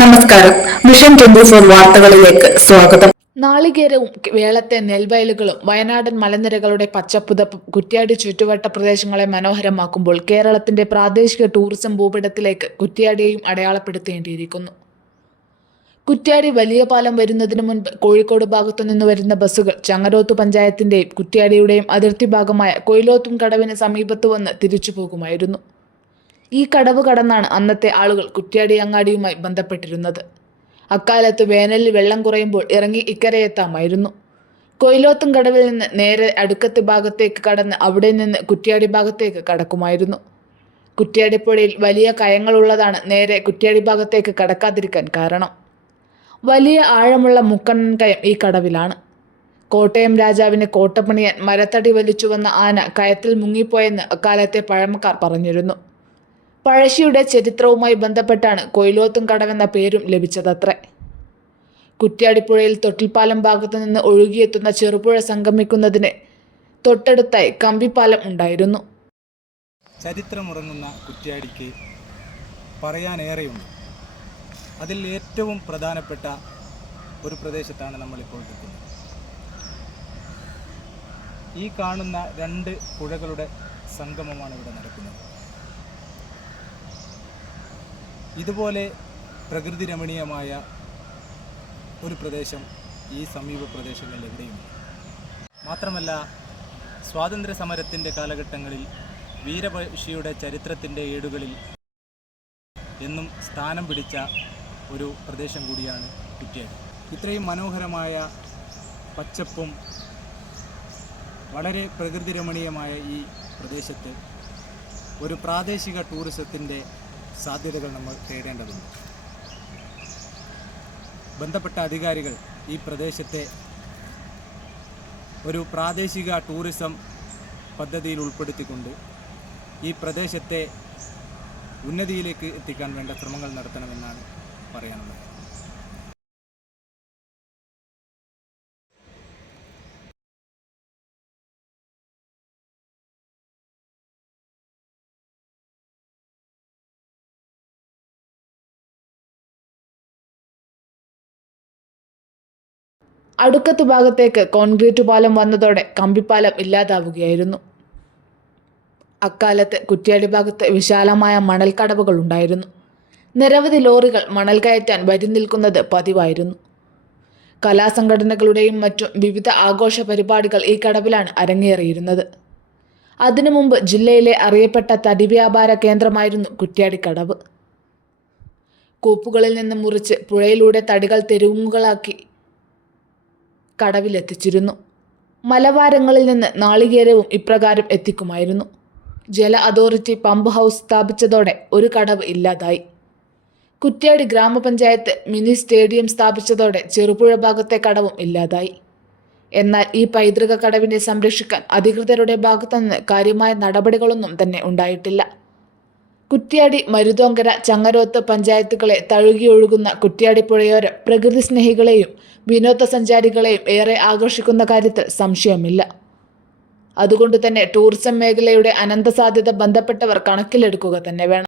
നമസ്കാരം. Mission twenty four വാർത്തകളിലേക്ക് സ്വാഗതം. നാളികേരവും വേളത്തെ നെൽവയലുകളും വയനാടൻ മലനിരകളുടെ പച്ചപ്പുതപ്പും കുറ്റ്യാടി ചുറ്റുവട്ട പ്രദേശങ്ങളെ മനോഹരമാക്കുമ്പോൾ കേരളത്തിന്റെ പ്രാദേശിക ടൂറിസം ഭൂപടത്തിലേക്ക് കുറ്റ്യാടിയെയും അടയാളപ്പെടുത്തേണ്ടിയിരിക്കുന്നു. കുറ്റ്യാടി വലിയ പാലം വരുന്നതിന് മുൻപ് കോഴിക്കോട് ഭാഗത്തു നിന്ന് വരുന്ന ബസ്സുകൾ ചങ്ങരോത്ത് പഞ്ചായത്തിന്റെയും കുറ്റ്യാടിയുടെയും അതിർത്തി ഭാഗമായ കൊയിലോത്തും കടവിന് സമീപത്ത് വന്ന് തിരിച്ചു പോകുമായിരുന്നു ഈ കടവ് കടന്നാണ് അന്നത്തെ ആളുകൾ കുറ്റ്യാടി അങ്ങാടിയുമായി ബന്ധപ്പെട്ടിരുന്നത്. അക്കാലത്ത് വേനലിൽ വെള്ളം കുറയുമ്പോൾ ഇറങ്ങി ഇക്കരയെത്താമായിരുന്നു. കൊയിലോത്തും കടവിൽ നിന്ന് നേരെ അടുക്കത്തെ ഭാഗത്തേക്ക് കടന്ന് അവിടെ നിന്ന് കുറ്റ്യാടി ഭാഗത്തേക്ക് കടക്കുമായിരുന്നു. കുറ്റ്യാടിപ്പുഴയിൽ വലിയ കയങ്ങളുള്ളതാണ് നേരെ കുറ്റ്യാടി ഭാഗത്തേക്ക് കടക്കാതിരിക്കാൻ കാരണം. വലിയ ആഴമുള്ള മുക്കണ്ണൻ കയം ഈ കടവിലാണ്. കോട്ടയം രാജാവിന് കോട്ടപ്പണിയാൻ മരത്തടി വലിച്ചു വന്ന ആന കയത്തിൽ മുങ്ങിപ്പോയെന്ന് അക്കാലത്തെ പഴമക്കാർ പറഞ്ഞിരുന്നു. പഴശ്ശിയുടെ ചരിത്രവുമായി ബന്ധപ്പെട്ടാണ് കൊയിലോത്തും കടവെന്ന പേരും ലഭിച്ചതത്രേ. കുറ്റ്യാടിപ്പുഴയിൽ തൊട്ടിൽപ്പാലം ഭാഗത്തു നിന്ന് ഒഴുകിയെത്തുന്ന ചെറുപുഴ സംഗമിക്കുന്നതിന് തൊട്ടടുത്തായി കമ്പിപ്പാലം ഉണ്ടായിരുന്നു. ചരിത്രമുറങ്ങുന്ന കുറ്റ്യാടിക്ക് പറയാനേറെയുണ്ട്. അതിൽ ഏറ്റവും പ്രധാനപ്പെട്ട ഒരു പ്രദേശത്താണ് നമ്മളിപ്പോൾ നിൽക്കുന്നത്. ഈ കാണുന്ന രണ്ട് പുഴകളുടെ സംഗമമാണ് ഇവിടെ നടക്കുന്നത്. ഇതുപോലെ പ്രകൃതി രമണീയമായ ഒരു പ്രദേശം ഈ സമീപ പ്രദേശങ്ങളിൽ എവിടെയുമില്ല മാത്രമല്ല സ്വാതന്ത്ര്യ സമരത്തിന്റെ കാലഘട്ടങ്ങളിൽ വീരപക്ഷിയുടെ ചരിത്രത്തിന്റെ ഏടുകളിൽ എന്നും സ്ഥാനം പിടിച്ച ഒരു പ്രദേശം കൂടിയാണ് കുറ്റിയാടി. ഇത്രയും മനോഹരമായ പച്ചപ്പും വളരെ പ്രകൃതി രമണീയമായ ഈ പ്രദേശത്ത് ഒരു പ്രാദേശിക ടൂറിസത്തിന്റെ സാധ്യതകൾ നമ്മൾ തേടേണ്ടതുണ്ട്. ബന്ധപ്പെട്ട അധികാരികൾ ഈ പ്രദേശത്തെ ഒരു പ്രാദേശിക ടൂറിസം പദ്ധതിയിൽ ഉൾപ്പെടുത്തിക്കൊണ്ട് ഈ പ്രദേശത്തെ ഉന്നതിയിലേക്ക് എത്തിക്കാൻ വേണ്ട ശ്രമങ്ങൾ നടത്തണമെന്നാണ് പറയാനുള്ളത്. അടുക്കത്ത് ഭാഗത്തേക്ക് കോൺക്രീറ്റ് പാലം വന്നതോടെ കമ്പിപ്പാലം ഇല്ലാതാവുകയായിരുന്നു. അക്കാലത്ത് കുറ്റ്യാടി ഭാഗത്ത് വിശാലമായ മണൽക്കടവുകൾ ഉണ്ടായിരുന്നു. നിരവധി ലോറികൾ മണൽ കയറ്റാൻ വരി നിൽക്കുന്നത് പതിവായിരുന്നു. കലാസംഘടനകളുടെയും മറ്റും വിവിധ ആഘോഷ പരിപാടികൾ ഈ കടവിലാണ് അരങ്ങേറിയിരുന്നത്. അതിനു മുമ്പ് ജില്ലയിലെ അറിയപ്പെട്ട തടി വ്യാപാര കേന്ദ്രമായിരുന്നു കുറ്റ്യാടിക്കടവ് കൂപ്പുകളിൽ നിന്ന് മുറിച്ച് പുഴയിലൂടെ തടികൾ തെരുവുകളാക്കി കടവിലെത്തിച്ചിരുന്നു. മലവാരങ്ങളിൽ നിന്ന് നാളികേരവും ഇപ്രകാരം എത്തിക്കുമായിരുന്നു. ജല അതോറിറ്റി പമ്പ് ഹൗസ് സ്ഥാപിച്ചതോടെ ഒരു കടവ് ഇല്ലാതായി. കുറ്റ്യാടി ഗ്രാമപഞ്ചായത്ത് മിനി സ്റ്റേഡിയം സ്ഥാപിച്ചതോടെ ചെറുപുഴ ഭാഗത്തെ കടവും ഇല്ലാതായി. എന്നാൽ ഈ പൈതൃക കടവിനെ സംരക്ഷിക്കാൻ അധികൃതരുടെ ഭാഗത്തുനിന്ന് കാര്യമായ നടപടികളൊന്നും തന്നെ ഉണ്ടായിട്ടില്ല. കുറ്റ്യാടി മരുതോങ്കര ചങ്ങരോത്ത് പഞ്ചായത്തുകളെ തഴുകിയൊഴുകുന്ന കുറ്റ്യാടി പുഴയോര പ്രകൃതി സ്നേഹികളെയും വിനോദസഞ്ചാരികളെയും ഏറെ ആകർഷിക്കുന്ന കാര്യത്തിൽ സംശയമില്ല. അതുകൊണ്ട് തന്നെ ടൂറിസം മേഖലയുടെ അനന്തസാധ്യത ബന്ധപ്പെട്ടവർ കണക്കിലെടുക്കുക തന്നെ വേണം.